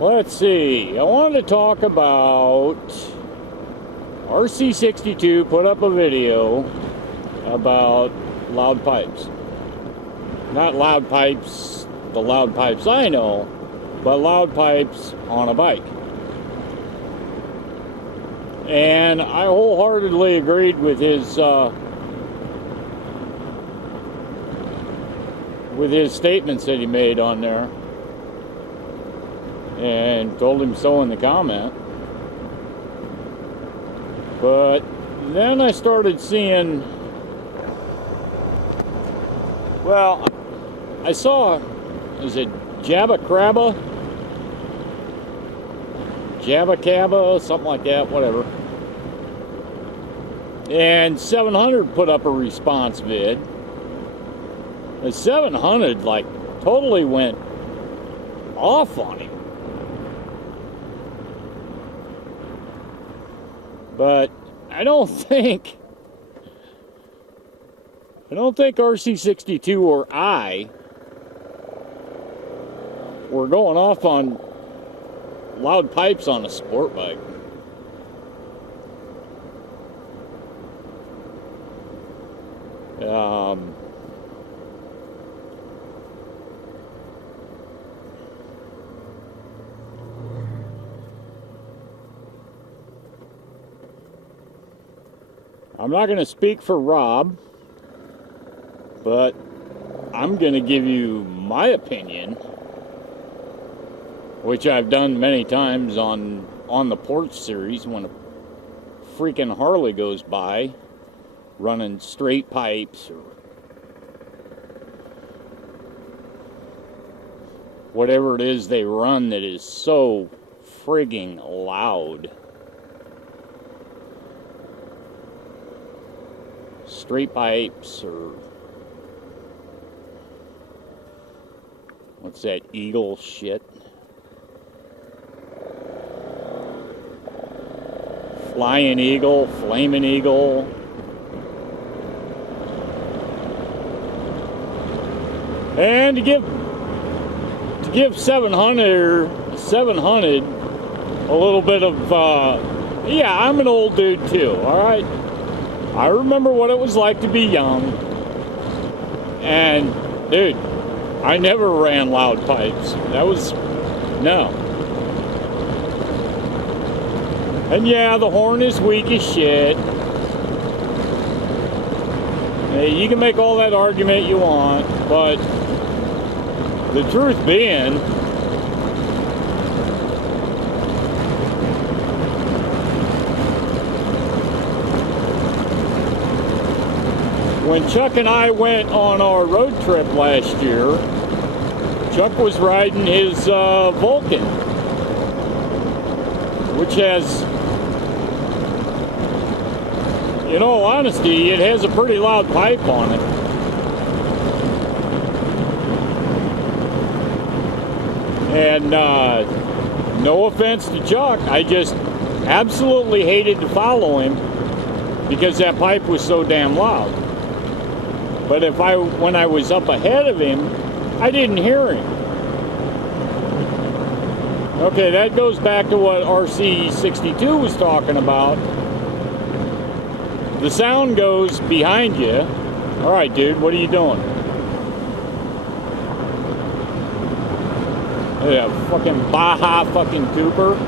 Let's see. I wanted to talk about RC62 put up a video about loud pipes. Not loud pipes, the loud pipes I know, but loud pipes on a bike. And I wholeheartedly agreed with his statements that he made on there, and told him so in the comment. But then I started seeing, well, I saw, is it Jabbacraig? Jabbacraig, something like that, whatever. And 7Hunted put up a response vid. The 700 like totally went off on him. But I don't think RC62 or I were going off on loud pipes on a sport bike. I'm not going to speak for Rob, but I'm going to give you my opinion, which I've done many times on the Porch series when a freaking Harley goes by running straight pipes or whatever it is they run that is so frigging loud. Straight pipes, or what's that Eagle shit? Flying Eagle, Flaming Eagle. And to give 700 a little bit of yeah, I'm an old dude too, all right? I remember what it was like to be young, and dude, I never ran loud pipes. That was, no. And yeah, the horn is weak as shit. Hey, you can make all that argument you want, but the truth being, when Chuck and I went on our road trip last year, Chuck was riding his Vulcan, which has, in all honesty, it has a pretty loud pipe on it. And no offense to Chuck, I just absolutely hated to follow him because that pipe was so damn loud. But when I was up ahead of him, I didn't hear him. Okay, that goes back to what RC62 was talking about. The sound goes behind you. All right, dude, what are you doing? Yeah, fucking Baja fucking Cooper.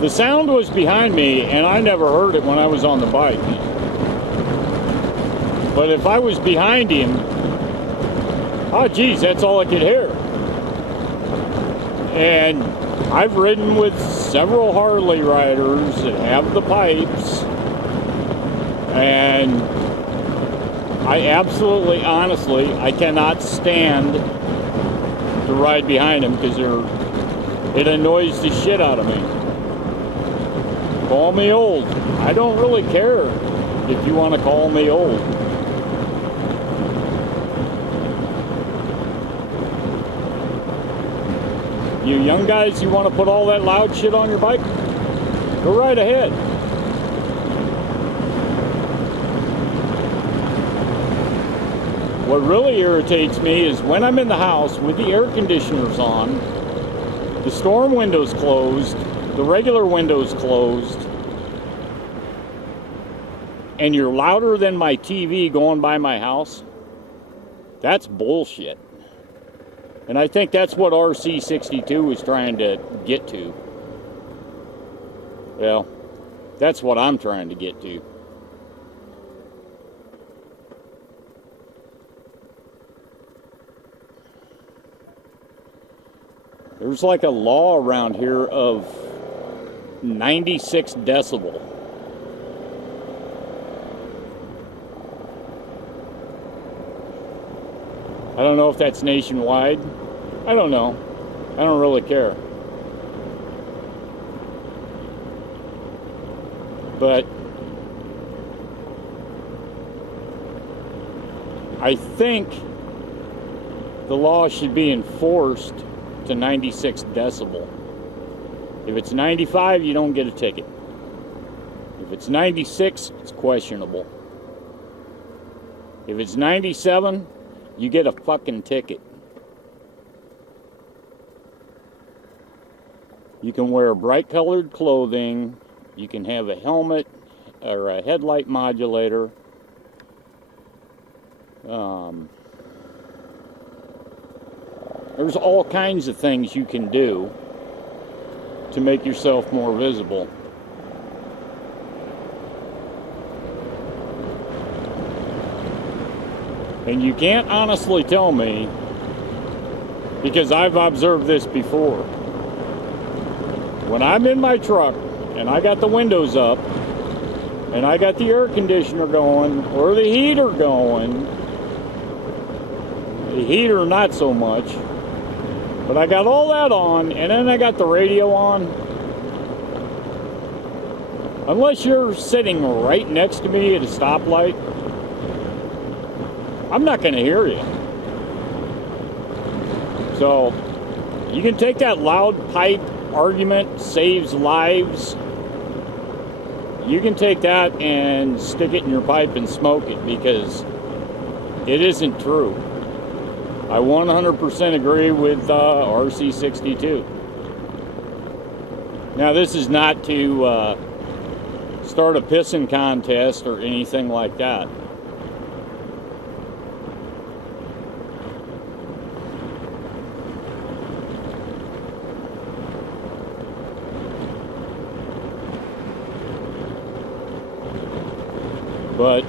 The sound was behind me, and I never heard it when I was on the bike. But if I was behind him, oh geez, that's all I could hear. And I've ridden with several Harley riders that have the pipes, and I absolutely, honestly, I cannot stand to ride behind them because it annoys the shit out of me. Call me old. I don't really care if you want to call me old. You young guys, you want to put all that loud shit on your bike? Go right ahead. What really irritates me is when I'm in the house with the air conditioners on, the storm windows closed, the regular windows closed, and you're louder than my TV going by my house. That's bullshit. And I think that's what RC62 is trying to get to. Well, that's what I'm trying to get to. There's like a law around here of 96 decibel. I don't know if that's nationwide. I don't know. I don't really care. But I think the law should be enforced to 96 decibel. If it's 95, you don't get a ticket. If it's 96, it's questionable. If it's 97, you get a fucking ticket. You can wear bright colored clothing. You can have a helmet or a headlight modulator. There's all kinds of things you can do to make yourself more visible. And you can't honestly tell me, because I've observed this before. When I'm in my truck and I got the windows up and I got the air conditioner going or the heater going, the heater not so much, but I got all that on and then I got the radio on. Unless you're sitting right next to me at a stoplight, I'm not going to hear you. So, you can take that loud pipe argument, saves lives. You can take that and stick it in your pipe and smoke it, because it isn't true. I 100% agree with RC62. Now, this is not to start a pissing contest or anything like that. But,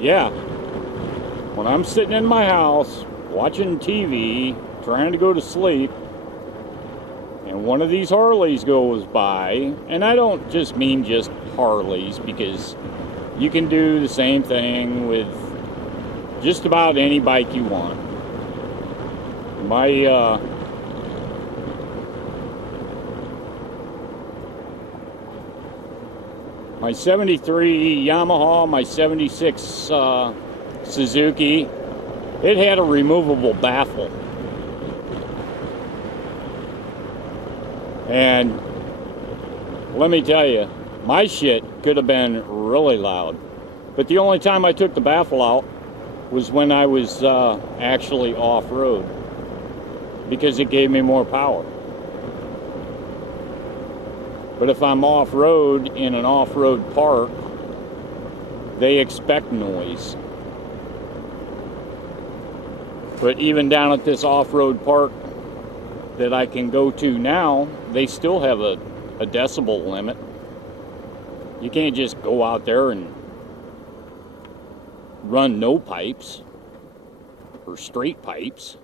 yeah, when I'm sitting in my house, watching TV, trying to go to sleep, and one of these Harleys goes by, and I don't just mean just Harleys, because you can do the same thing with just about any bike you want. My 73 Yamaha, my 76 Suzuki, it had a removable baffle. And let me tell you, my shit could have been really loud. But the only time I took the baffle out was when I was actually off-road, because it gave me more power. But if I'm off-road in an off-road park, they expect noise. But even down at this off-road park that I can go to now, they still have a decibel limit. You can't just go out there and run no pipes or straight pipes.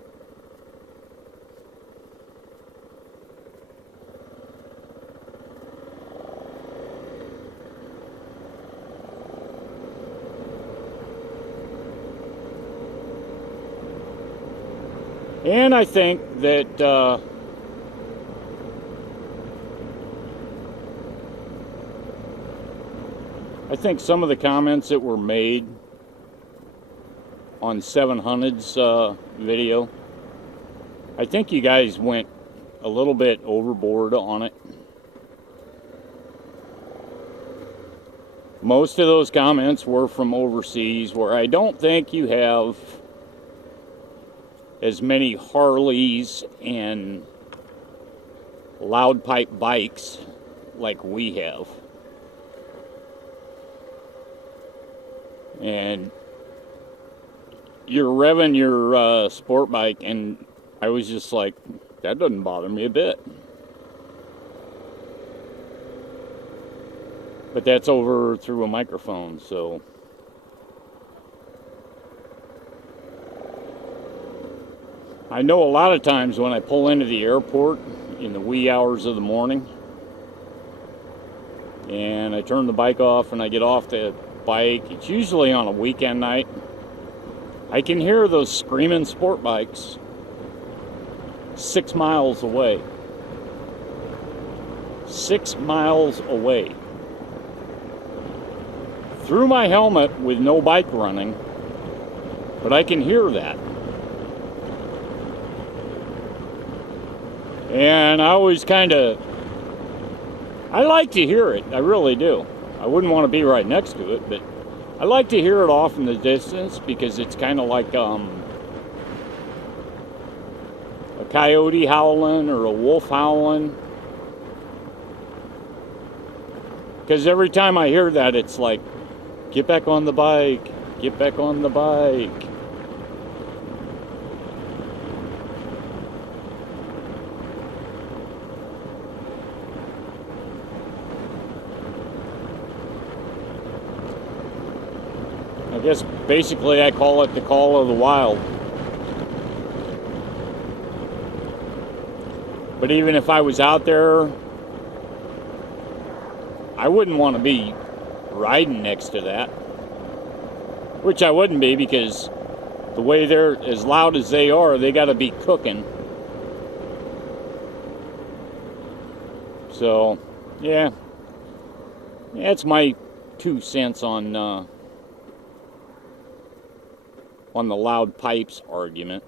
And I think that some of the comments that were made on 7Hunted's video, I think you guys went a little bit overboard on it. Most of those comments were from overseas, where I don't think you have as many Harleys and loud pipe bikes like we have. And you're revving your sport bike, and I was just like, that doesn't bother me a bit. But that's over through a microphone, so. I know a lot of times when I pull into the airport in the wee hours of the morning, and I turn the bike off and I get off the bike, it's usually on a weekend night, I can hear those screaming sport bikes 6 miles away. 6 miles away. Through my helmet with no bike running, but I can hear that. And I always I like to hear it, I really do. I wouldn't want to be right next to it, but I like to hear it off in the distance, because it's kind of like a coyote howling or a wolf howling. Because every time I hear that, it's like, get back on the bike, get back on the bike. I guess basically I call it the call of the wild. But even if I was out there, I wouldn't want to be riding next to that. Which I wouldn't be, because the way they're as loud as they are, they got to be cooking. So, yeah. That's my 2 cents on the loud pipes argument.